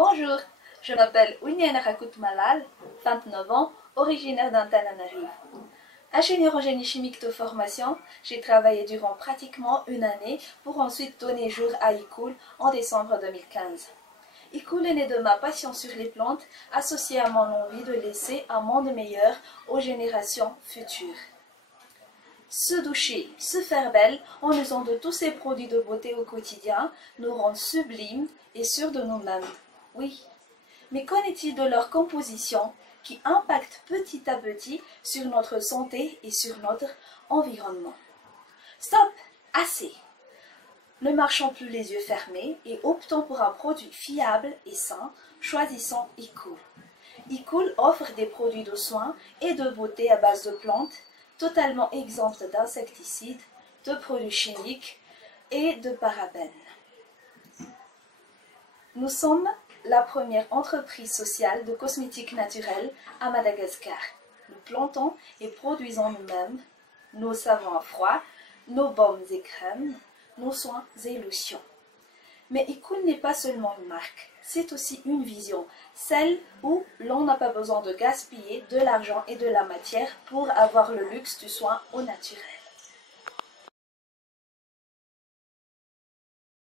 Bonjour, je m'appelle Ouiniana Rakout Malal, 29 ans, originaire d'Antananarivo. Ingénieur en génie chimique de formation, j'ai travaillé durant pratiquement une année pour ensuite donner jour à ICOOL en décembre 2015. ICOOL est né de ma passion sur les plantes, associée à mon envie de laisser un monde meilleur aux générations futures. Se doucher, se faire belle en usant de tous ces produits de beauté au quotidien nous rend sublimes et sûrs de nous-mêmes. Oui, mais qu'en est-il de leur composition qui impacte petit à petit sur notre santé et sur notre environnement? Stop! Assez! Ne marchons plus les yeux fermés et optons pour un produit fiable et sain, choisissons ICOOL. ICOOL offre des produits de soins et de beauté à base de plantes, totalement exemptes d'insecticides, de produits chimiques et de parabènes. Nous sommes la première entreprise sociale de cosmétiques naturels à Madagascar. Nous plantons et produisons nous-mêmes nos savons à froid, nos baumes et crèmes, nos soins et lotions. Mais ICOOL n'est pas seulement une marque, c'est aussi une vision, celle où l'on n'a pas besoin de gaspiller de l'argent et de la matière pour avoir le luxe du soin au naturel.